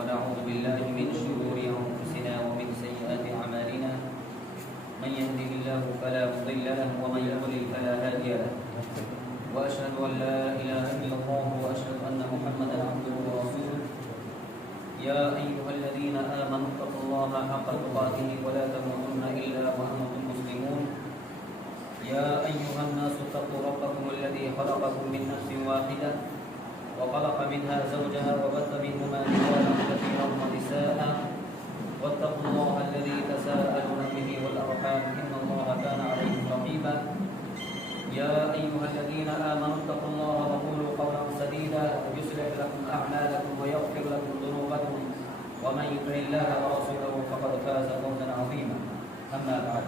ونعوذ بالله من شرور أنفسنا ومن سيئات أعمالنا من يهده الله فلا مضل له ومن يضلل فلا هادي له وأشهد أن لا إله إلا الله وأشهد أن محمدا عبده ورسوله يا أيها الذين آمنوا اتقوا الله حق تقاته ولا تموتن إلا وأنتم مسلمون يا أيها الناس اتقوا ربكم الذي خلقكم من نفس واحدة وخلق منها زوجها وبث منهما رجالا كثيرا ونساء واتقوا الله الذي تساءلون به والأرحام إن الله كان عليكم رقيبا يا أيها الذين آمنوا اتقوا الله وقولوا قولا سديدا يصلح لكم أعمالكم ويغفر لكم ذنوبكم ومن يطع الله ورسوله فقد فاز فوزا عظيما أما بعد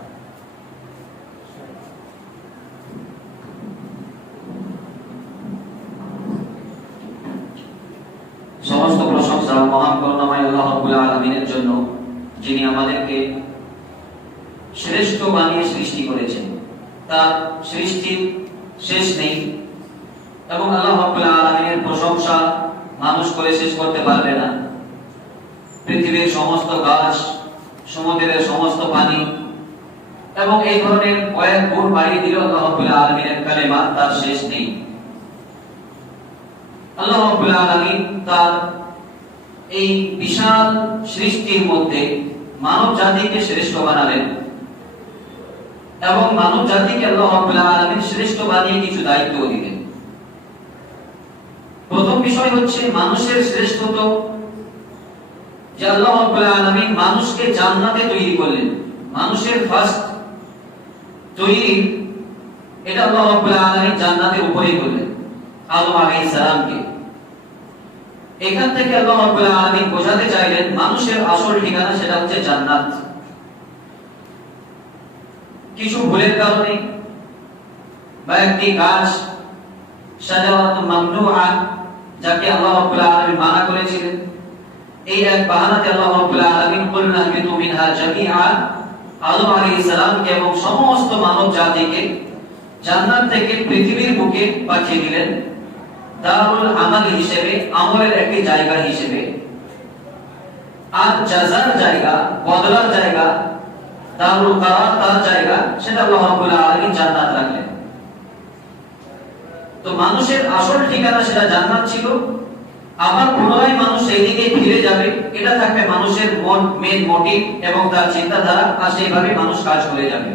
সমস্ত প্রশংসা মহান করুণাময় আল্লাহ রাব্বুল আলামিনের জন্য, যিনি আমাদেরকে শ্রেষ্ঠ বানিয়ে সৃষ্টি করেছেন। তার সৃষ্টির শেষ নেই এবং আল্লাহ রাব্বুল আলামিনের প্রশংসা মানুষ করে শেষ করতে পারবে না। পৃথিবীর সমস্ত গাছ, সমুদ্রের সমস্ত পানি এবং এই ধরনের কয়েক গুণ বাড়িয়ে দিল আল্লাহ রাব্বুল আলামিনের কালেমা, তার শেষ নেই। আল্লাহ রাব্বুল আলামিন তার এই বিশাল সৃষ্টির মধ্যে মানব জাতিকে শ্রেষ্ঠ বানালেন এবং মানব জাতিকে আল্লাহ রাব্বুল আলামিন শ্রেষ্ঠ বানিয়ে কিছু দায়িত্ব দিলেন। প্রথম বিষয় হচ্ছে মানুষের শ্রেষ্ঠত্ব, যে আল্লাহ রাব্বুল আলামিন মানুষকে জান্নাতে তৈরি করলেন। মানুষের ফার্স্ট তৈরি এটা আল্লাহ রাব্বুল আলামিন জান্নাতের উপরেই করলেন, আদম আলাইহিস সালামকে। এখান থেকে আল্লাহ রাব্বুল আলামিন বোঝাতে চাইলেন মানুষের আসল ঠিকানা সেটা হচ্ছে জান্নাত। কিছু ভুলের কারণে বা একটি গাছ শাজারাতুন মামনুআ, যাকে আল্লাহ রাব্বুল আলামিন মানা করেছিলেন, এই এক বাহানাতে আল্লাহ রাব্বুল আলামিন কুলনা বিতু মিনহা জামিআ, আদম আলাইহিস সালামকে এবং সমস্ত মানব জাতিকে জান্নাত থেকে পৃথিবীর বুকে পাঠিয়ে দিলেন দারুল আমাল হিসেবে, আমলের একটি জায়গা হিসেবে। আর জাযার জায়গা, বদলার জায়গা, দারুল কারার, তার জায়গা, সেটা আল্লাহ রাব্বুল আলামিন জান্নাত রাখলেন। তো মানুষের আসল ঠিকানা সেটা জান্নাত ছিল। আবার পুনরায় মানুষ সেই দিকে ফিরে যাবে, এটা থাকবে মানুষের মেন মোটিভ এবং তার চিন্তাধারা, আর সেইভাবে মানুষ কাজ করে যাবে।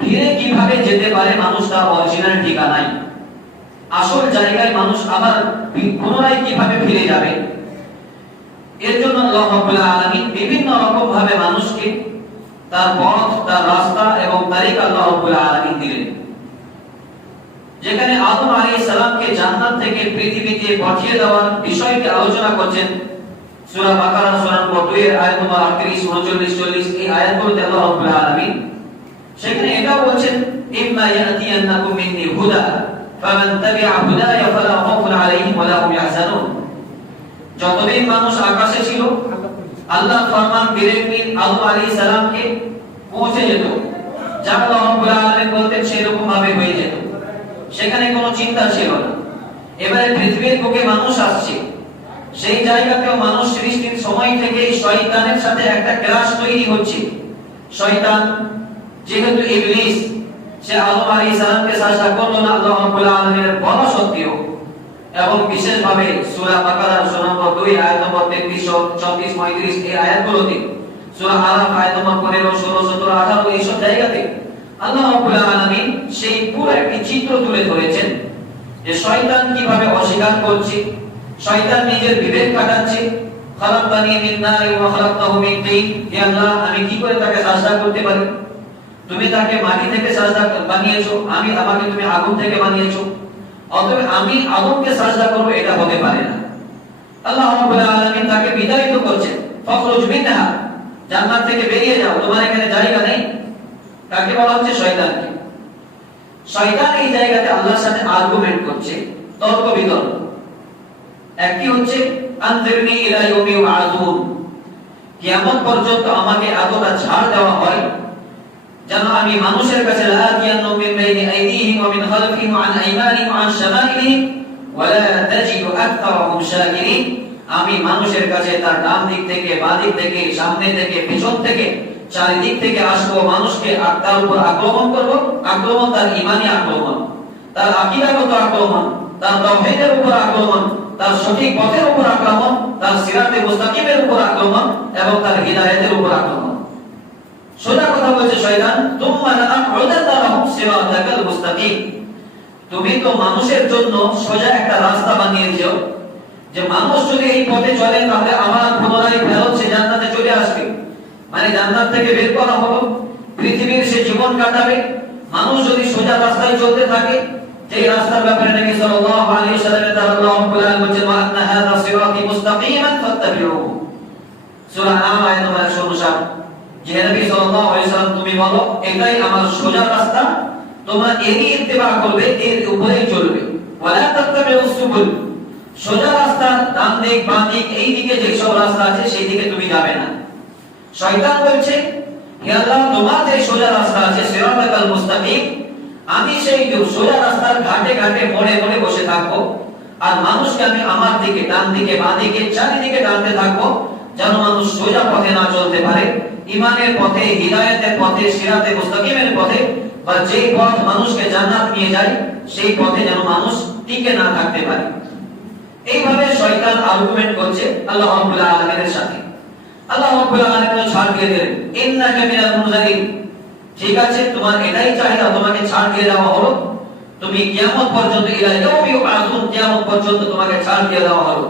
ফিরে কিভাবে যেতে পারে মানুষ তার অরিজিনাল ঠিকানায়, আসল জায়গায় মানুষ আবার পুনরায় কিভাবে ফিরে যাবে, এর জন্য আল্লাহ রাব্বুল আলামিন বিভিন্ন রকম ভাবে মানুষকে তার পথ, তার রাস্তা এবং তরিকা আল্লাহ রাব্বুল আলামিন দিলেন। যেখানে আদম আলাইহিস সালামকে জান্নাত থেকে পৃথিবীতে পাঠিয়ে দেওয়ার বিষয়টি আলোচনা করছেন সূরা বাকারা সূরা নম্বর 2 এর আয়াত নম্বর 38, 39, 40 এই আয়াতগুলোতে আল্লাহ রাব্বুল আলামিন সেখানে এটাও বলেন ইম্মা ইয়াতিয়ান্নাকুম মিন্নি হুদা ফামান তাবিআ হুদায়া ফালা খাউফুন আলাইহিম ওয়া লা হুম ইয়াহজানুন। যতদিন মানুষ আকাশে ছিল, আল্লাহর ফরমান ডিরেক্টলি আদম আলাইহিস সালামকে পৌঁছে যেত, যা আল্লাহ রাব্বুল আলামিন বলতেন সেরকম ভাবে হয়ে যেত, সেখানে কোনো চিন্তা ছিল না। এবারে পৃথিবীর বুকে মানুষ আসছে, সেই জায়গাতেও মানুষ সৃষ্টির সময় থেকেই শয়তানের সাথে একটা ক্লাশ তৈরি হচ্ছে। শয়তান যেহেতু ইবলিস, সে আদম আলাইহিস সালামকে সাজদা করলো না আল্লাহ রাব্বুল আলামিনের বলা সত্ত্বেও, এবং বিশেষভাবে সূরা বাকারা সূরা নম্বর 2 আয়াত নম্বর 33, 34, 35 এই আয়াতগুলোতে, সূরা আরাফ আয়াত নম্বর 15, 16, 17, 18 এই সব জায়গাতে আল্লাহ রাব্বুল আলামিন সেই পুরো একটি চিত্র তুলে ধরেছেন যে শয়তান কিভাবে অস্বীকার করছে, শয়তান নিজের বিবেক কাটাচ্ছে। খালাকতানি মিন নারিন ওয়া খালাকতাহু মিন তিন, হে আল্লাহ আমি কি করে তাকে সাজদা করতে পারি? তুমি তাকে মাটি থেকে সাজদা বানিয়েছো, আমাকে তুমি আগুন থেকে বানিয়েছো, অতএব আমি আগুনকে সাজদা করব, এটা হতে পারে না। আল্লাহ রাব্বুল আলামিন তাকে বিদায়িত করছেন, ফাখরুজ মিনহা, জান্নাত থেকে বেরিয়ে যাও, তোমার এখানে জায়গা নেই। কাকে বলা হচ্ছে? শয়তানকে। শয়তান এই জায়গাতে আল্লাহর সাথে আর্গুমেন্ট করছে, তর্ক বিতর্ক। একটি হচ্ছে আনজিরনি ইলা ইয়াউমি ইউআদুন, কিয়ামত পর্যন্ত আমাকে এতটা ছাড় দেওয়া হয় যেন আমি মানুষের কাছে লা ইয়ানু মিন বাইনি আইদিহিম ওয়া মিন খালফিহিম ওয়া আন আইমানিহিম ওয়া আন শামাইলিহিম ওয়া লা তাজিদু আকতারাহুম শাকিরিন, আমি মানুষের কাছে তার ডান দিক থেকে, বাঁ দিক থেকে, সামনে থেকে, পিছন থেকে, চারিদিক থেকে আসবো, মানুষকে তার উপর আক্রমণ করব। আক্রমণ তার ঈমানি আক্রমণ, তার আকীদাগত আক্রমণ, তার তাওহীদের উপর আক্রমণ, তার সঠিক পথের উপর আক্রমণ, তার সিরাতে মুস্তাকিমের উপর আক্রমণ এবং তার হিদায়াতের উপর আক্রমণ। সোজা কথা বলছে শয়তান, তুম্মা লাআকউদান্না লাহুম সিরাতাকাল মুস্তাকিম। তুমি তো মানুষের জন্য সোজা একটা রাস্তা বানিয়েছো, যে মানুষ যদি এই পথে চলে তাহলে আমার পুনরায় ফেরত সে জান্নাতে চলে আসবে, মানে জান্নাত থেকে বের করা হলো, পৃথিবীর সে জীবন কাটাবে। মানুষ যদি সোজা রাস্তায় চলতে থাকে, যেই রাস্তার ব্যাপারে নবী সাল্লাল্লাহু আলাইহি ওয়াসাল্লাম আল্লাহু তাআলা বলেছেন, ওয়া আন্না হাযা সিরাতি মুস্তাকিমান ফাত্তাবিউহু, সূরা নাম আয়াত নম্বর 159। যে নবী সাল্লাল্লাহু আলাইহি ওয়াসাল্লাম তুমি বলো এটাই আমার সোজা রাস্তা, তোমরা এরই ইত্তেবা করবে, এর উপরেই চলবে। ওয়ালা তাত্তাবিউস সুবুল, সোজা রাস্তা ডান দিক বাম দিক এই দিকে যে সব রাস্তা আছে সেই দিকে তুমি যাবে না। শয়তান বলছে, হে আল্লাহ তোমার যে সোজা রাস্তা আছে সিরাতাল মুস্তাকিম, আমি সেই সোজা রাস্তার ঘাটে ঘাটে মোড়ে মোড়ে বসে থাকবো, আর মানুষকে আমি আমার দিকে, ডান দিকে বাঁ দিকে চারিদিকে টানতে থাকবো, যেন মানুষ সোজা পথে না চলতে পারে, ঈমানের পথে, হিদায়াতের পথে, সিরাতে মুস্তাকিমের পথে, বা যেই পথ মানুষকে জান্নাত নিয়ে যায় সেই পথে যেন মানুষ টিকে না থাকতে পারে। এইভাবে শয়তান আর্গুমেন্ট করছে আল্লাহ রাব্বুল আলামিনের সাথে। আল্লাহ রাব্বুল আলামিন ছাড় দিয়ে দিলেন, ইন্নাকা মিনাল মুনজারিন, ঠিক আছে তোমার এটাই চাহিদা, তোমাকে ছাড় দিয়ে দেওয়া হলো, তুমি কিয়ামত পর্যন্ত, ইলা ইয়াউমি ইউবআসুন, কিয়ামত পর্যন্ত তোমাকে ছাড় দিয়ে দেওয়া হলো।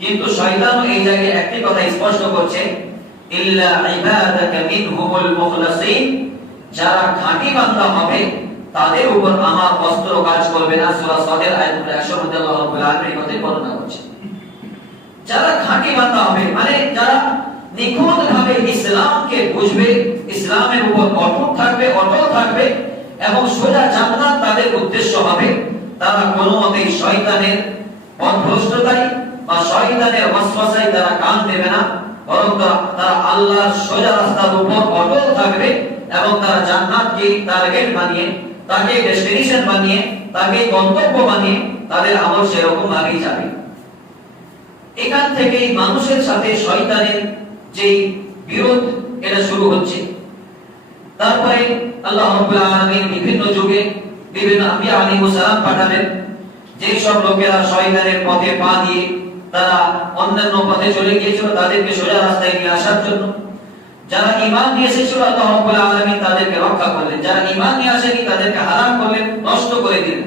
কিন্তু শয়তান এই জায়গায় একটি কথা স্পষ্ট করছে, ইল্লা ইবাদাকা মিনহুমুল মুখলাসিন, যারা খাঁটি বান্দা হবে তাদের উপর আমার অস্ত্র কাজ করবে না। সূরা সাদের আয়াত নম্বর 100 মধ্যে আল্লাহ রাব্বুল আলামিন এই কথা বর্ণনা করছেন। যারা খাঁটি বান্দা হবে মানে যারা নিখুঁতভাবে ইসলামকে বুঝবে, ইসলামের উপর অটুট থাকবে, অটল থাকবে এবং সোজা জান্নাত তাদের উদ্দেশ্য হবে, তারা কোনোমতেই শয়তানের পথভ্রষ্টতায় বা শয়তানের ওয়াসওয়াসায় তারা কান দেবে না, বরং তারা আল্লাহর সোজা রাস্তার উপর অটল থাকবে এবং তারা জান্নাতকে টার্গেট বানিয়ে, তাকে ডেস্টিনেশন বানিয়ে, তাকে গন্তব্য বানিয়ে তাদের আমল সেরকম ভাবেই যাবে। এখান থেকেই মানুষের সাথে শয়তানের যে বিরোধ এটা শুরু হচ্ছে। তারপরে আল্লাহ রাব্বুল আলামিন বিভিন্ন যুগে বিভিন্ন আম্বিয়া আলাইহিস সালাম পাঠালেন, যেই সব লোকেরা শয়তানের পথে পা দিয়ে তারা অন্যান্য পথে চলে গিয়েছিল তাদেরকে সোজা রাস্তায় নিয়ে আসার জন্য। যারা ঈমান নিয়ে এসেছিল আল্লাহ রাব্বুল আলামিন তাদেরকে রক্ষা করলেন, যারা ঈমান নিয়ে আসেনি তাদেরকে হারাম করলেন, নষ্ট করে দিলেন।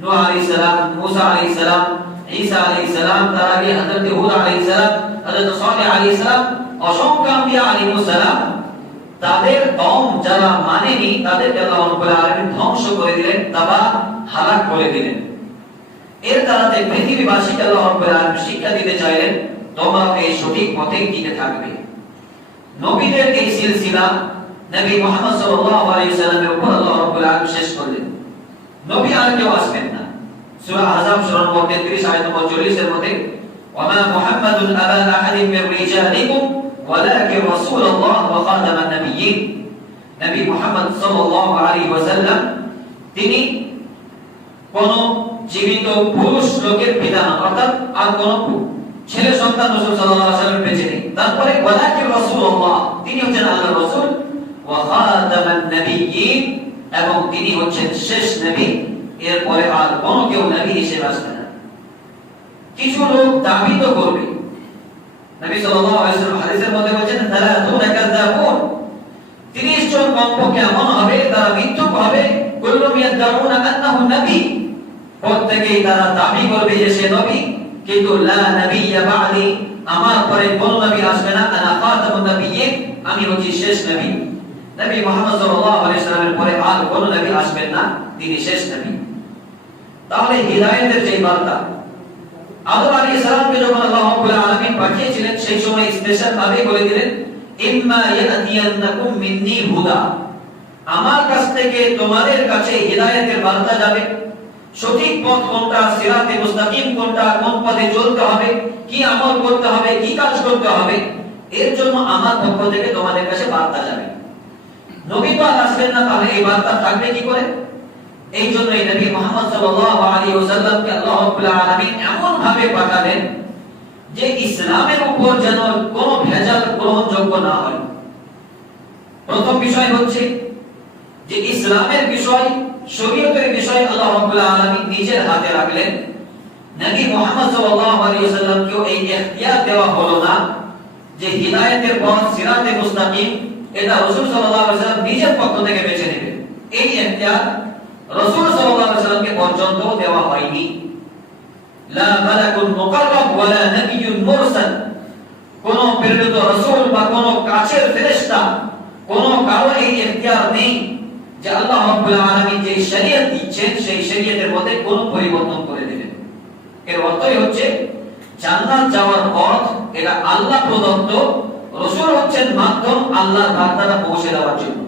নূহ আলাইহিস সালাম, মূসা আলাইহিস সালাম, ঈসা আলাইহিস সালাম, তার আগে হযরত হুদ আলাইহিস সালাম, হযরত সালেহ আলাইহিস সালাম, অসংখ্য আম্বিয়া আলাইহিস সালাম, তাদের কওম যারা মানেনি তাদেরকে আল্লাহ রাব্বুল আলামিন ধ্বংস করে দিলেন, তাবা হালাক করে দিলেন। এর দ্বারাতে পৃথিবীবাসীকে আল্লাহ রাব্বুল আলামিন শিক্ষা দিতে চাইলেন, তোমরা এই সঠিক পথেই টিকে থাকবে। নবীদের এই সিলসিলা নবী মুহাম্মদ সাল্লাল্লাহু আলাইহি ওয়াসাল্লামের উপর আল্লাহ রাব্বুল আলামিন শেষ করলেন। নবী আর কেউ আসবেন না। সূরা আহজাব সূরা নম্বর 33 আয়াত নম্বর 40 এর মধ্যে, ওয়ামা মুহাম্মাদুন আবা আহাদিন মির রিজালিকুম ওয়ালাকিন রাসূলুল্লাহ ওয়া খাতামান নাবিয়্যিন, নবী মুহাম্মদ সাল্লাল্লাহু আলাইহি ওয়াসাল্লাম তিনি কোন জীবিত পুরুষ লোকের পিতা না, অর্থাৎ আর কোন ছেলে সন্তান রাসূল সাল্লাল্লাহু আলাইহি ওয়াসাল্লাম বেঁচে নেই। তারপরে ওয়ালাকিন রাসূলুল্লাহ, তিনি হচ্ছেন আল্লাহর রাসূল, ওয়া খাতামান নাবিয়্যিন, এবং তিনি হচ্ছেন শেষ নবী, এরপরে আর কোন কেউ নবী হিসেবে আসবে না। কিছু লোক দাবি তো করবে, নবী সাল্লাল্লাহু আলাইহি ওয়াসাল্লাম হাদিসের মধ্যে বলেছেন, সালাতুনা কাযাবুন, 30 জন কমপক্ষে এমন হবে তারা মিথ্যুক হবে, কুল্লুম ইয়াদাউনা আন্নাহু নবী, প্রত্যেকেই তারা দাবি করবে যে সে নবী, কিন্তু লা নবিয়্যা বা'দি, আমার পরে কোন নবী আসবে না, আনা খাতামুন নাবিয়্যিন, আমি হচ্ছি শেষ নবী। নবী মুহাম্মদ সাল্লাল্লাহু আলাইহি ওয়াসাল্লামের পরে আর কোন নবী আসবেন না, তিনি শেষ নবী। তাহলে হিদায়াতের যে বার্তা আদম আলাইহিস সালামকে যখন আল্লাহ রাব্বুল আলামিন পাঠিয়েছিলেন সেই সময় স্পেশাল ভাবে বলে দিলেন, ইম্মা ইয়াতিয়ান্নাকুম মিন্নি হুদা, আমার কাছ থেকে তোমাদের কাছে হিদায়াতের বার্তা যাবে, সঠিক পথ কোনটা, সিরাতে মুস্তাকিম কোনটা, কোন পথে চলতে হবে, কি আমল করতে হবে, কি কাজ করতে হবে, এর জন্য আমার পক্ষ থেকে তোমাদের কাছে বার্তা যাবে। নবী তো আসবেন না, তাহলে এই বার্তা থাকবে কি করে? এই জন্যই নবী মুহাম্মদ সাল্লাল্লাহু আলাইহি ওয়াসাল্লামকে আল্লাহ রাব্বুল আলামিন এমন ভাবে পাঠালেন যে ইসলামের উপর যেন কোনো ভেজাল গ্রহণযোগ্য না হয়। প্রথম বিষয় হচ্ছে যে ইসলামের বিষয়, শরীয়তের বিষয় আল্লাহ রাব্বুল আলামিন নিজের হাতে রাখলেন। নবী মুহাম্মদ সাল্লাল্লাহু আলাইহি ওয়াসাল্লামকে এই ইখতিয়ার দেওয়া হলো না যে হিদায়াতের পথ সিরাতে মুস্তাকিম এটা রাসূল সাল্লাল্লাহু আলাইহি ওয়াসাল্লাম নিজের পক্ষ থেকে বেছে নেবেন। এই ইখতিয়ার রাসূল সাল্লাল্লাহু আলাইহি ওয়াসাল্লামকে পর্যন্ত দেওয়া হয়নি। লা মালাকুন মুকাররাব ওয়ালা নাবিয়্যুন মুরসাল, কোন প্রেরিত রাসূল বা কোন কাছের ফেরেশতা কোন কারো এই ইখতিয়ার নেই যে আল্লাহ রাব্বুল আলামিন যে শরীয়ত দিচ্ছেন সেই শরীয়তের মধ্যে কোনো পরিবর্তন করে দেবেন। এর অর্থই হচ্ছে জান্নাত যাওয়ার পথ এটা আল্লাহ প্রদত্ত, রাসূল হচ্ছেন মাধ্যম আল্লাহর বার্তাটা পৌঁছে দেওয়ার জন্য।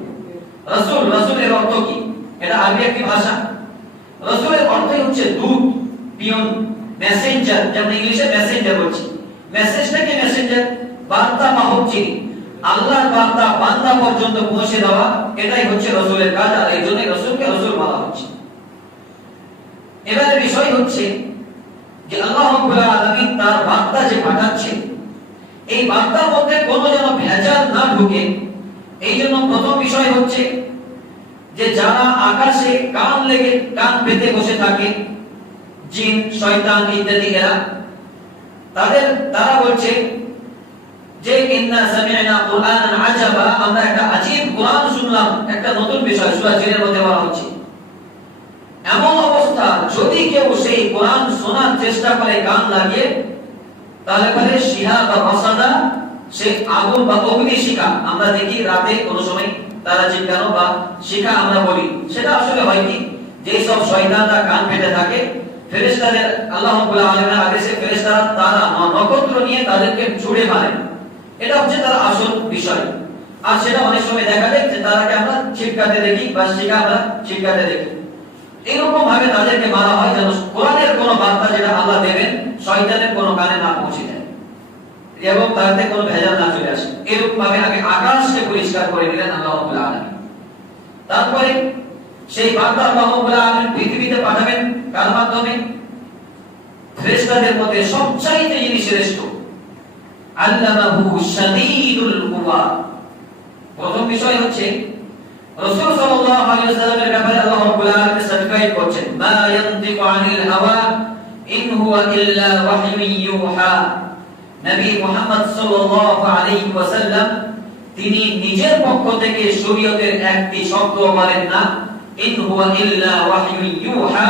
রাসূলের অর্থ কি? এটা আরবি একটি ভাষা। রাসূলের অর্থই হচ্ছে দূত, পিয়ন, মেসেঞ্জার, যেমন ইংলিশে মেসেঞ্জার বলছি। মেসেজটাকে মেসেঞ্জার, বার্তা বাহক যিনি, আল্লাহর বার্তা বান্দা পর্যন্ত পৌঁছে দেওয়া, এটাই হচ্ছে রাসূলের কাজ। আর এই জন্য রাসূলকে রাসূল বলা হচ্ছে। এবারে বিষয় হচ্ছে যে আল্লাহ রাব্বুল আলামিন তার বার্তা যে পাঠাচ্ছেন এই বার্তার মধ্যে কোনো যেন ভেজাল না ঢুকে, এই জন্য প্রথম বিষয় হচ্ছে যে যারা আকাশে কান পেতে বসে থাকে, জিন, শয়তান ইত্যাদি, তারা বলছে যে ইন্না সামি'না কুরআনান আজাবা, আমরা একটা আজীব কুরআন শুনলাম, একটা নতুন বিষয় সূরা জিনের মধ্যে বলা হচ্ছে। এমন অবস্থা যদি কেউ সেই কোরআন শোনার চেষ্টা করে কান লাগিয়ে, তাহলে পরে শিহা বা রসাদা, সে আগুন বা অগ্নি শিখা, আমরা দেখি রাতে কোন সময় তারা চিৎকানো বা শিখা আমরা বলি, সেটা আসলে হয় কি যে সব শয়তানরা কান পেতে থাকে, ফেরেশতাদের আল্লাহ রাব্বুল আলামিনের আদেশে ফেরেশতারা তারা নক্ষত্র নিয়ে তাদেরকে ছুড়ে মারে। এটা হচ্ছে তার আসল বিষয়। আর সেটা অনেক সময় দেখা যায় যে তারাকে আমরা ছিটকাতে দেখি বা শিখা আমরা ছিটকাতে দেখি। এরকম ভাবে তাদেরকে মারা হয় যেন কোরআনের কোন বার্তা যেটা আল্লাহ দেবেন শয়তানের কোন কানে না পৌঁছে যায় এবং তাতে কোনো ভেজাল না চলে আসে। এরকম ভাবে আগে আকাশকে পরিষ্কার করে দিলেন আল্লাহ রাব্বুল আলামিন। তারপরে সেই বার্তা আল্লাহ রাব্বুল আলামিন পৃথিবীতে পাঠাবেন কার মাধ্যমে? ফেরেশতাদের মধ্যে সবচাইতে যিনি শ্রেষ্ঠ, আল্লামাহু শাদীদুল কুওয়া। প্রথম বিষয় হচ্ছে রাসূল সাল্লাল্লাহু আলাইহি ওয়াসাল্লামের ব্যাপারে আল্লাহ রাব্বুল আলামিন সার্টিফাইড করছেন, মা ইয়ানতিকু আনিল হাওয়া ইন হুয়া ইল্লা ওয়াহয়ুন ইউহা। নবী মুহাম্মদ সাল্লাল্লাহু আলাইহি ওয়াসাল্লাম তিনি নিজের পক্ষ থেকে শরীয়তের একটি শব্দ বলেন না, ইন হুয়া ইল্লা ওয়াহয়ুন ইউহা,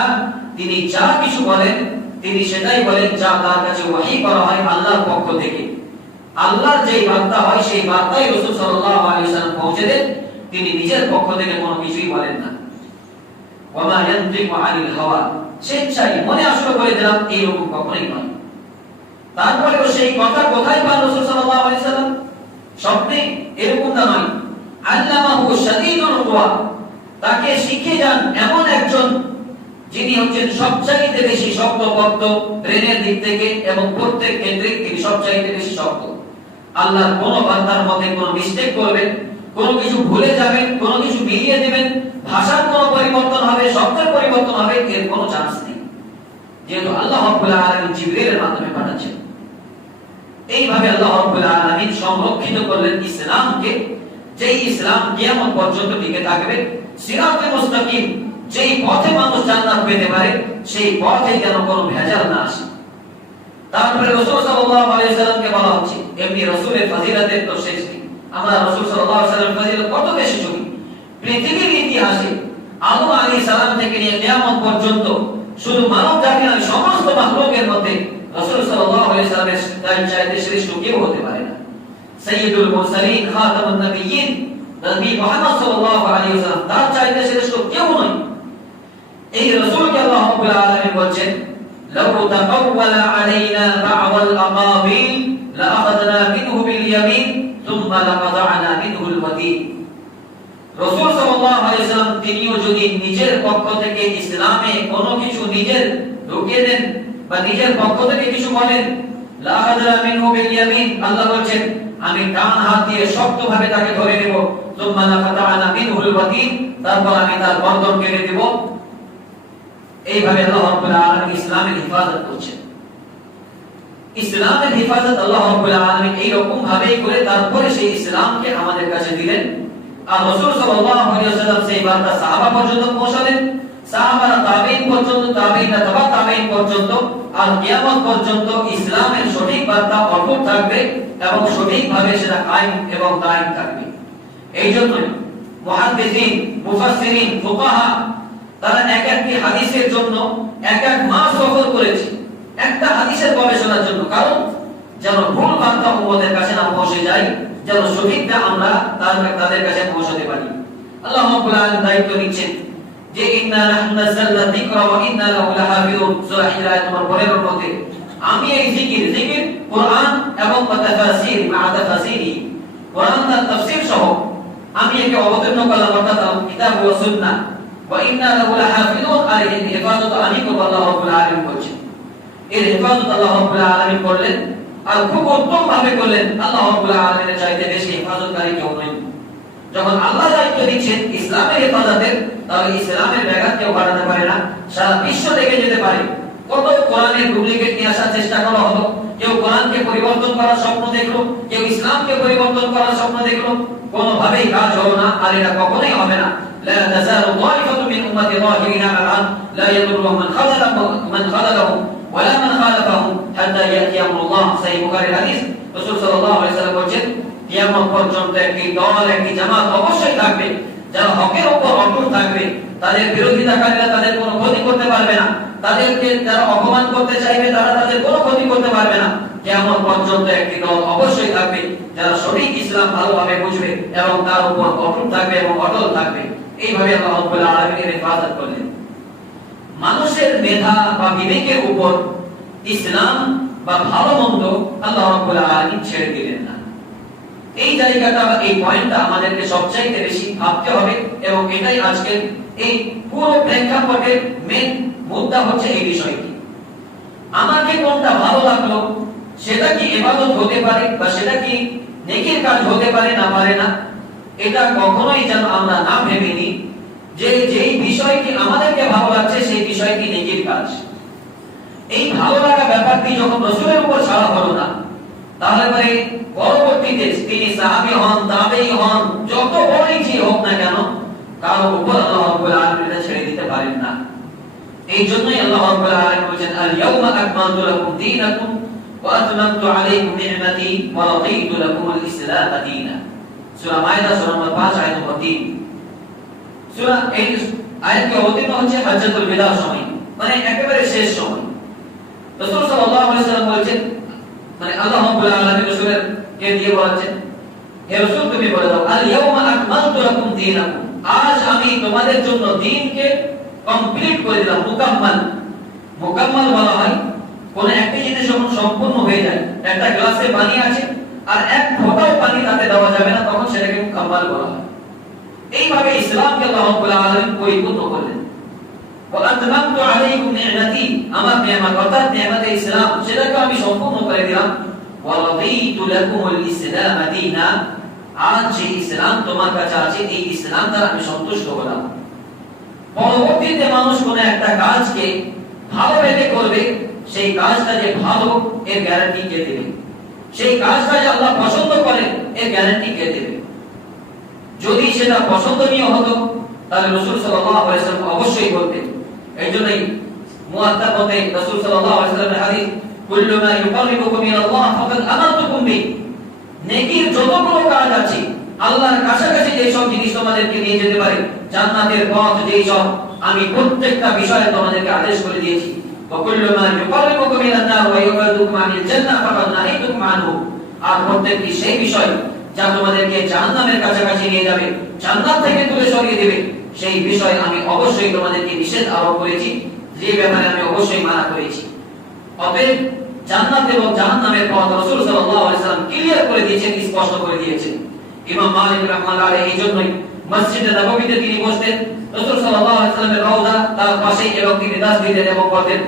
তিনি যা কিছু বলেন তিনি সেটাই বলেন যা তার কাছে ওহী করা হয় আল্লাহর পক্ষ থেকে। আল্লাহর যেই বার্তা হয় সেই বার্তাই রাসূল সাল্লাল্লাহু আলাইহি ওয়াসাল্লাম পৌঁছে দেন, তিনি নিজের পক্ষ থেকে কোনো কিছুই বলেন না। ওয়া মা ইয়ানতিকু আনিল হাওয়া, স্বেচ্ছায় মনে আসলে বলে দিলাম, এইরকম কখনোই নয়। তারপরেও সেই কথা কোথায় পান রাসূল সাল্লাল্লাহু আলাইহি ওয়াসাল্লাম? স্বপ্নে? এরকমটা নয়। আল্লামাহু শাদীদুল কুওয়া, তাকে শিখে যান এমন একজন যিনি হচ্ছেন সবচাইতে বেশি শক্তপোক্ত ব্রেনের দিক থেকে এবং প্রত্যেক ক্ষেত্রে তিনি সবচাইতে বেশি শক্ত। আল্লাহর কোন বান্দার মধ্যে কোন মিস্টেক করবেন, কোনো কিছু ভুলে যাবেন, কোনো কিছু মিলিয়ে দেবেন, ভাষার কোনো পরিবর্তন হবে, শব্দের পরিবর্তন হবে, এর কোনো চান্স নেই, যেহেতু আল্লাহ রাব্বুল আলামিন জিবরীলের মাধ্যমে পাঠাচ্ছেন। এইভাবে আল্লাহ রাব্বুল আলামিন সংরক্ষিত করলেন ইসলামকে, যেই ইসলাম কিয়ামত পর্যন্ত টিকে থাকবে। সিরাতে মুস্তাকিম, যেই পথে মানুষ জান্নাত পেতে পারে সেই পথে যেন কোনো ভেজাল না আসে। তারপরে রাসূল সাল্লাল্লাহু আলাইহি ওয়াসাল্লামকে বলা হচ্ছে, এমনি রাসূলের ফজিলতের তো শেষ নেই। আমরা রাসূল সাল্লাল্লাহু আলাইহি ওয়াসাল্লামের ফজিলত কত বেশি শুনি। পৃথিবীর ইতিহাসে আদম আলাইহিস সালাম থেকে নিয়ে কিয়ামত পর্যন্ত শুধু মানব জাতি নয়, সমস্ত মাখলুকের মধ্যে রাসূল সাল্লাল্লাহু আলাইহি ওয়াসাল্লামের চাইতে শ্রেষ্ঠ কেউ হতে পারে না। সাইয়্যিদুল মুরসালিন, খাতামুন নবিয়্যিন, নবী মুহাম্মদ সাল্লাল্লাহু আলাইহি ওয়াসাল্লাম, তার চাইতে শ্রেষ্ঠ কেউ নয়। এই রাসূলকে আল্লাহ রাব্বুল আলামিন বলেন, লাউ তাকাওয়ালা আলাইনা বা'ওয়াল আকাবিল লাআখাযনা মিনহু বিল ইয়ামিন থুম্মা লাকাতা'না মিনহুল ওয়াতিন। রাসূল সাল্লাল্লাহু আলাইহি ওয়াসাল্লাম তিনিও যদি নিজের পক্ষ থেকে ইসলামে কোনো কিছু নিজের ঢুকিয়ে দেন বা নিজের পক্ষ থেকে কিছু বলেন, লাআখাযনা মিনহু বিল ইয়ামিন, আল্লাহ বলেন আমি ডান হাত দিয়ে শক্তভাবে তাকে ধরে নেব, থুম্মা লাকাতা'না মিনহুল ওয়াতিন, তারপর আমি তার গর্দন কেটে দেব। এইভাবে আল্লাহ রাব্বুল আলামিন ইসলামের হিফাজত করছেন। ইসলামের হেফাজত আল্লাহ রাব্বুল আলামিন এই রকম ভাবেই করে তারপরে সেই ইসলামকে আমাদের কাছে দিলেন। আর রাসূল সাল্লাল্লাহু আলাইহি ওয়াসাল্লাম সেই বার্তা সাহাবা পর্যন্ত পৌঁছালেন, সাহাবারা তাবেঈন পর্যন্ত, তাবেঈনরা তাবা তাবেঈন পর্যন্ত, আর কিয়ামত পর্যন্ত ইসলামের সঠিক বার্তা অটুট থাকবে এবং সঠিকভাবে সেটা কায়েম এবং দায়েম থাকবে। এইজন্য মুহাদ্দিসিন, মুফাসসিরিন, ফুকাহা তারা এক একটি হাদিসের জন্য এক এক মাস সফর করেছে একটা হাদিসের গবেষণার জন্য, কারণ যেন ভুল বার্তা উম্মতের কাছে না পৌঁছে যায়, যেন সঠিকটা আমরা তাদের কাছে পৌঁছাতে পারি। আল্লাহ রাব্বুল আলামিন দায়িত্ব নিচ্ছেন যে ইন্না নাহনু নাযালনা যিকরা ওয়া ইন্না লাহু লাহাফিজুন, সূরা হিজর আয়াত নম্বর 15 এর মধ্যে আমি এই জিকির কোরআন এবং তাফসীর মা তাফসীরি, কোরআন তার তাফসীর সহ আমি একে অবতীর্ণ করলাম, অর্থাৎ কিতাব ও সুন্নাহ, ওয়া ইন্না লাহু লাহাফিজুন, আর এই হেফাজত আমি করব আল্লাহ রাব্বুল আলামিন বলেছেন। এর হেফাজত আল্লাহ রাব্বুল আলামিন করলেন, আর খুব উত্তম ভাবে করলেন। আল্লাহ রাব্বুল আলামিনের চাইতে বেশি হেফাজতকারী কেউ নেই। যখন আল্লাহ দায়িত্ব দিচ্ছেন ইসলামের হেফাজতের, তাহলে ইসলামের ব্যাঘাত কেউ ঘটাতে পারে না। সারা বিশ্ব দেখে যেতে পারে কত কোরআনের ডুপ্লিকেট নিয়ে আসার চেষ্টা করা হলো, কেউ কোরআনকে পরিবর্তন করার স্বপ্ন দেখলো, কেউ ইসলামকে পরিবর্তন করার স্বপ্ন দেখলো, কোনোভাবেই কাজ হলো না, আর এটা কখনোই হবে না। লা তাযালু তাইফাতুম মিন উম্মতি যাহিরিনা আলা লা ইয়াদুররুহুম মান খাযালাহুম ওয়ালা মান খালাফাহুম হাত্তা ইয়াতি আমরুল্লাহ। সহিহ বুখারীর হাদিস, রাসূল সাল্লাল্লাহু আলাইহি ওয়াসাল্লাম বলেন কিয়ামত পর্যন্ত একটি দল, একটি জামাত অবশ্যই থাকবে যারা হকের উপর অটল থাকবে। তাদের বিরোধিতাকারীরা তাদের কোনো ক্ষতি করতে পারবে না, তাদেরকে যারা অপমান করতে চাইবে তারা তাদের কোনো ক্ষতি করতে পারবে না। কিয়ামত পর্যন্ত একটি দল অবশ্যই থাকবে যারা সঠিক ইসলাম ভালোভাবে বুঝবে এবং তার উপর অটল থাকবে এবং অটল থাকবে। এইভাবে আল্লাহ রাব্বুল আলামিন হেফাজত করলেন। মানুষের মেধা বা বিবেকের উপর ইসলাম বা ভালো মন্দ আল্লাহ রাব্বুল আলামিন ছেড়ে দিলেন না। এই জায়গাটা বা এই পয়েন্টটা আমাদেরকে সবচাইতে বেশি ভাবতে হবে, এবং এটাই আজকের এই পুরো প্রেক্ষাপটের মেন মুদ্রা হচ্ছে এই বিষয়টি। আমাকে কোনটা ভালো লাগলো সেটা কি ইবাদত হতে পারে বা সেটা কি নেকির কাজ হতে পারে না পারে না, এটা কখনোই যেন আমরা না ভেবে নিই যে যেই বিষয়টি আমাদেরকে ভালো লাগছে সেই বিষয়টি নেকির কাজ। এই ভালো লাগা ব্যাপারটি যখন রাসূলের উপর ছাড়া হলো না, তাহলে পরে পরবর্তীতে তিনি সাহাবী হন, তাবেঈ হন, যত বড়ই যে হোক না কেন, কারো উপর আল্লাহ রাব্বুল আলামিন ছেড়ে দিতে পারেন না। এই জন্যই আল্লাহ রাব্বুল আলামিন বলেছেন আল ইয়াউমা আকমালতু লাকুম দীনাকুম ওয়া আতমামতু আলাইকুম নি'মাতি ওয়া রাদিতু লাকুমুল ইসলাম দীনা। সূরা মাইদা সূরা নম্বর 5 আয়াত নম্বর 3। সূরা এই আয়াতটি অবতীর্ণ হচ্ছে হজ্জাতুল বিদার সময়, মানে একেবারে শেষ সময়। রাসূল সাল্লাল্লাহু আলাইহি ওয়াসাল্লাম বলেছেন, মানে আল্লাহ রাব্বুল আলামিন রাসূলের কে দিয়ে বলেছেন, হে রাসূল তুমি বলে দাও আল ইয়াউমা আকমালতু লাকুম দীনাকুম, আজ আমি তোমাদের জন্য দ্বীনকে কমপ্লিট করে দিলাম। মুকাম্মাল বলা হয় কোন একটা জিনিস যখন সম্পূর্ণ হয়ে যায়, একটা গ্লাসে পানি আছে আর এক ফোঁটাও পানি তাতে দেওয়া যাবে না, তখন সেটাকে মুকাম্মাল বলা হয়। এইভাবে ইসলামকে আল্লাহ রাব্বুল আলামিন পরিপূর্ণ করলেন। ওয়া আতমামতু আলাইকুম নি'মাতি, আমার নিয়ামত অর্থাৎ নিয়ামতে ইসলাম সেটাকে আমি সম্পূর্ণ করে দিলাম। ওয়া রাদিতু লাকুমুল ইসলাম দীনা, আজ যে ইসলাম তোমার কাছে আছে এই ইসলাম দ্বারা আমি সন্তুষ্ট হলাম। পরবর্তীতে মানুষ কোন একটা কাজকে ভালো ভেবে করবে, সেই কাজটা যে ভালো এর গ্যারান্টি কে দেবে? সেই কাজটা যে আল্লাহ পছন্দ করেন এর গ্যারান্টি কে দেবে? যদি সেটা পছন্দনীয় হতো তাহলে রাসূল সাল্লাল্লাহু আলাইহি ওয়াসাল্লাম অবশ্যই বলতেন। এইজন্যই মুআত্তা মতে রাসূল সাল্লাল্লাহু আলাইহি ওয়াসাল্লামের হাদিস, কুল্লু মা ইউকাররিবুকুম ইলাল্লাহ ফাকাদ আমারতুকুম বি, নেকির যতগুলো কাজ আছে আল্লাহর কাছাকাছি যে সব জিনিস তোমাদেরকে নিয়ে যেতে পারে, জান্নাতের পথ যেই সব, আমি প্রত্যেকটা বিষয়ে তোমাদেরকে আদেশ করে দিয়েছি। ওয়া কুল্লু মা ইউকাররিবুকুম ইলান নার ওয়া ইউবাদুকুম আনিল জান্নাহ ফাকাদ নাহাইতুকুম আনহু, আর প্রত্যেকটি সেই বিষয় যা তোমাদেরকে জাহান্নামের কাছাকাছি নিয়ে যাবে, জান্নাত থেকে দূরে সরিয়ে দেবে, সেই বিষয় আমি অবশ্যই তোমাদেরকে নিষেধ আরোপ করেছি, যে ব্যাপারে আমি অবশ্যই মানা করেছি। অতএব জান্নাত এবং জাহান্নামের পথ রাসূল সাল্লাল্লাহু আলাইহি ওয়াসাল্লাম ক্লিয়ার করে দিয়েছেন, স্পষ্ট করে দিয়েছেন। ইমাম মালিক রাহমাতুল্লাহ আলাইহি এইজন্যই মসজিদে নববীতে তিনি বসতেন, রাসূল সাল্লাল্লাহু আলাইহি ওয়াসাল্লামের রওজা তার পাশেই, এবং তিনি তাসবিহ দিতেন এবং বলতেন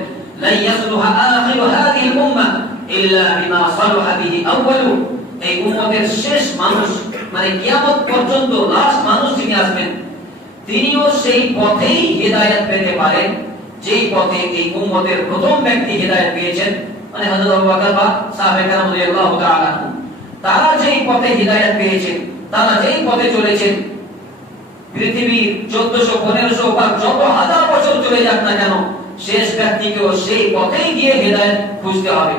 লা ইয়াসলুহা আখিরু হাদিহিল উম্মাহ ইল্লা বিমা সালাহা বিহি আউয়ালু, এই উম্মতের শেষ মানুষ মানে কিয়ামত পর্যন্ত লাস্ট মানুষ যিনি আসবেন তিনিও সেই পথেই হিদায়াত পেতে পারেন যেই পথে এই উম্মতের প্রথম ব্যক্তি হিদায়াত পেয়েছেন, মানে হযরত আবু বকর বা সাহাবায়ে কেরাম রাদিয়াল্লাহু তাআলা, তারা যেই পথে হিদায়াত পেয়েছেন, তারা যেই পথে চলেছেন, পৃথিবীর 1400 1500 বা যত হাজার বছর চলে যাক না কেন, শেষ ব্যক্তিকেও সেই পথেই গিয়ে হিদায়াত খুঁজতে হবে।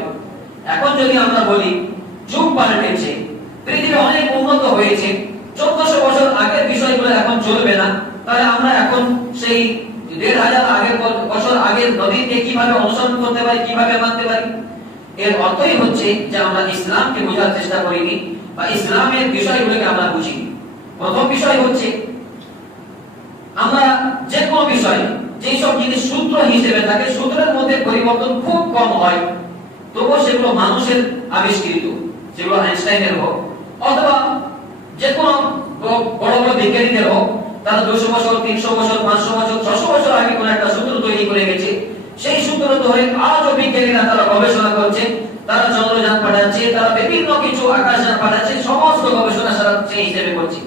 এখন যদি আমরা বলি যুগ পাল্টেছে, পৃথিবী অনেক উন্নত হয়েছে, 1400 বছর আগের বিষয়গুলো এখন চলবে না, তাহলে আমরা এখন সেই 1500 আগের বছর আগের নবীকে কিভাবে অনুসরণ করতে পারি, কিভাবে মানতে পারি? এর অর্থই হচ্ছে যে আমরা ইসলামকে বোঝার চেষ্টা করিনি বা ইসলামের বিষয়গুলোকে আমরা বুঝিনি। প্রথম বিষয় হচ্ছে আমরা যে কোনো বিষয় যেই সব জিনিস সূত্র হিসেবে থাকে, সূত্রের মধ্যে পরিবর্তন খুব কম হয়, তবুও সেগুলো মানুষের আবিষ্কৃত, যেগুলো আইনস্টাইনের হোক অথবা যে কোনো বড় বড় বিজ্ঞানীদের হোক, তারা 200 বছর 300 বছর 500 বছর 600 বছর আগে কোন একটা সূত্র তৈরি করে গেছে, সেই সূত্র ধরে আজও বিজ্ঞানীরা তারা গবেষণা করছে, তারা চন্দ্রযান পাঠাচ্ছে, তারা বিভিন্ন কিছু আকাশযান পাঠাচ্ছে, সমস্ত গবেষণা সারা সেই হিসেবে করছে।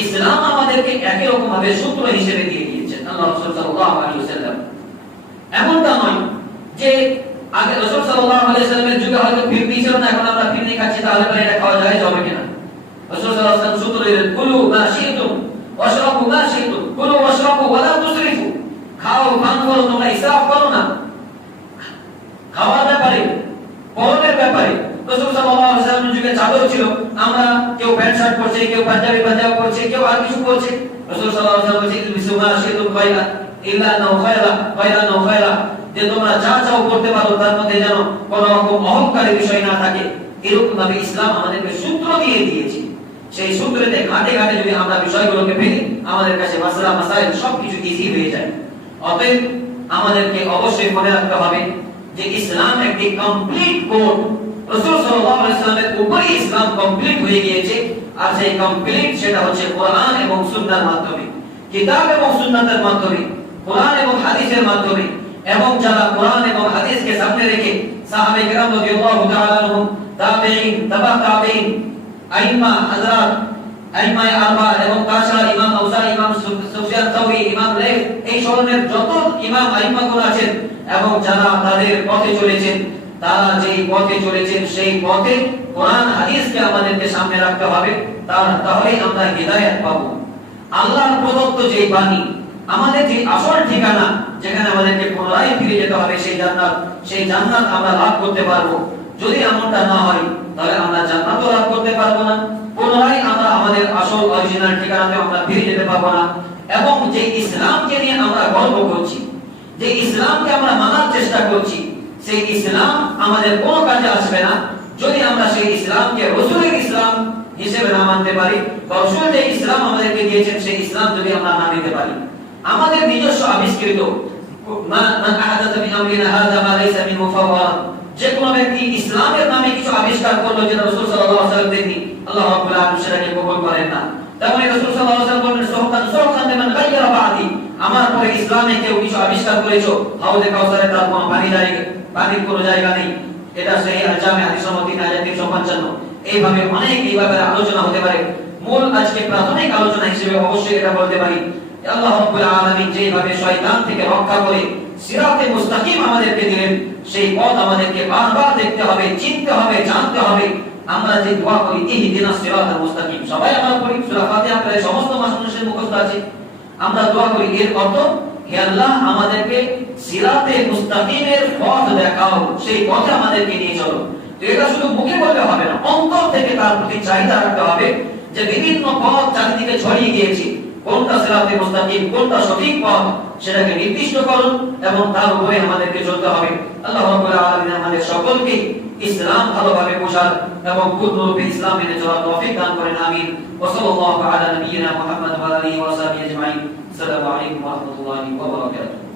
ইসলাম আমাদেরকে একই রকম ভাবে সূত্র হিসেবে দিয়ে দিয়েছেন আল্লাহ রাসূল সাল্লাল্লাহু আলাইহি ওয়াসাল্লাম। এমনটা নয় যে আগে রাসূল সাল্লাল্লাহু আলাইহি ওয়াসাল্লামের যুগে হয়তো ফিরনি ছিল না, এখন আমরা ফিরনি খাচ্ছি, তাহলে পরে এটা খাওয়া যায় হবে কিনা? রাসূল সাল্লাল্লাহু আলাইহি ওয়াসাল্লাম সূত্র দিলেন, কুলু মা শিতুম ওয়াশরাবু মা শিতুম, কুলু ওয়াশরাবু ওয়া লা তুসরিফু, খাও পান করো, তোমরা ইসরাফ করো না। খাওয়ার ব্যাপারে, পরনের ব্যাপারে রাসূল সাল্লাল্লাহু আলাইহি ওয়াসাল্লামের যুগে চাদর ছিল, আমরা কেউ প্যান্ট শার্ট পরছে, কেউ পাঞ্জাবি পাঞ্জাবি পরছে, কেউ আর কিছু পরছে। রাসূল সাল্লাল্লাহু আলাইহি ওয়াসাল্লাম বলেছেন বিসমা শিতুম খায়রা ইল্লা নাও খায়রা খায়রা নাও খায়রা, যে তোমরা যা চাও করতে পারো, তার মধ্যে যেন কোনো রকম অহংকারের বিষয় না থাকে। এরকম ভাবে ইসলাম আমাদেরকে সূত্র দিয়ে দিয়েছে, সেই সূত্রেতে ঘাটে ঘাটে যদি আমরা বিষয়গুলোকে ফেলি, আমাদের কাছে মাসলা মাসাইল সবকিছু ইজি হয়ে যায়। অতএব আমাদেরকে অবশ্যই মনে রাখতে হবে যে ইসলাম একটি কমপ্লিট কোড, রাসূল সাল্লাল্লাহু আলাইহি ওয়াসাল্লামের উপরে ইসলাম কমপ্লিট হয়ে গিয়েছে, আর সেই কমপ্লিট সেটা হচ্ছে কোরআন এবং সুন্নাহর মাধ্যমে, কিতাব এবং সুন্নাতের মাধ্যমে, কোরআন এবং হাদিসের মাধ্যমে। এবং যারা কোরআন এবং হাদিসকে সামনে রেখে সাহাবায়ে কেরাম রাদিয়াল্লাহু তাআলা আনহুম, তাবেঈন, তাবা তাবেঈন, আইম্মা হযরত, আইম্মায়ে আরবা এবং তাছাড়া ইমাম আউজাঈ, ইমাম সুফিয়ান সাওরী, ইমাম লাইথ, এই ধরনের যত ইমাম আইম্মাগণ আছেন এবং যারা তাদের পথে চলেছেন, তারা যেই পথে চলেছেন সেই পথে কোরআন হাদিসকে আমাদেরকে সামনে রাখতে হবে, তাহলেই আমরা হিদায়াত পাবো। আল্লাহর প্রদত্ত যেই বাণী, আমাদের যে আসল ঠিকানা, যেখানে আমাদেরকে পুনরায় ফিরে যেতে হবে, সেই জান্নাত আমরা লাভ করতে পারবো। যদি এমনটা না হয়, তাহলে আমরা জান্নাতও লাভ করতে পারবো না, পুনরায় আমরা আমাদের আসল অরিজিনাল ঠিকানাতে আমরা ফিরে যেতে পারবো না। এবং যে ইসলামকে নিয়ে আমরা গর্ব করছি, যে ইসলামকে আমরা মানার চেষ্টা করছি, সেই ইসলাম আমাদের কোনো কাজে আসবে না যদি আমরা সেই ইসলামকে রাসূলের ইসলাম হিসেবে না মানতে পারি, বা রাসূল যে ইসলাম আমাদেরকে দিয়েছেন সেই ইসলাম যদি আমরা না নিতে পারি। আমাদের নিজস্ব আবিষ্কৃত মান আহাদাথা মিন আমরিনা হাযা মা লাইসা মিনহু ফাহুয়া, যে কোন ব্যক্তি ইসলামের নামে কিছু আবিষ্কার করলো যেটা রাসূল সাল্লাল্লাহু আলাইহি ওয়াসাল্লাম দেননি, আল্লাহ রাব্বুল আলামিন সেটাকে কবুল করেন না। তেমনি রাসূল সাল্লাল্লাহু আলাইহি ওয়াসাল্লাম বলেন, সুবহান লিমান গায়্যারা বাদি, আমার পরে ইসলামে কেউ কিছু আবিষ্কার করেছো, হাউজে কাউসারে তার কোনো পানির কোনো জায়গা নেই। এটা সহিহ আল-জামি' হাদিস নম্বর 3355। এইভাবে এইভাবে আলোচনা হতে পারে। মূল আজকে প্রাথমিক আলোচনা হিসেবে অবশ্যই এটা বলতে পারি, আল্লাহ রাব্বুল আলামিন যেভাবে শয়তান থেকে রক্ষা করে সিরাতে মুস্তাকিম আমাদেরকে দিলেন, সেই পথ আমাদেরকে বারবার দেখতে হবে, চিনতে হবে, জানতে হবে। আমরা যে দোয়া করি ইহদিনাস সিরাতাল মুস্তাকিম, সবাই আমরা পড়ি, সূরা ফাতিহা প্রায় সমস্ত মানুষের মুখস্থ আছে। আমরা দোয়া করি, এর অর্থ হে আল্লাহ আমাদেরকে সিরাতে মুস্তাকিমের পথ দেখাও, সেই পথে আমাদেরকে নিয়ে চলো। তো এটা শুধু মুখে বললে হবে না, অন্তর থেকে তার প্রতি চাহিদা রাখতে হবে যে বিভিন্ন পথ চারিদিকে ছড়িয়ে গিয়েছে, কোনটা সিরাতে মুস্তাকিম, কোনটা সঠিক পথ, সেটাকে নির্দিষ্ট করুন এবং তার উপরে আমাদেরকে চলতে হবে। আল্লাহ রাব্বুল আলামিন আমাদের সকলকে ইসলাম ভালোভাবে বোঝার এবং পূর্ণরূপে ইসলাম মেনে চলার তৌফিক দান করেন, আমিন। ওয়া সাল্লাল্লাহু আলা নাবিয়িনা মুহাম্মদ ওয়া আলিহি ওয়া সাহবিহি আজমাইন। আসসালামু আলাইকুম ওয়া রাহমাতুল্লাহি ওয়া বারাকাতুহু।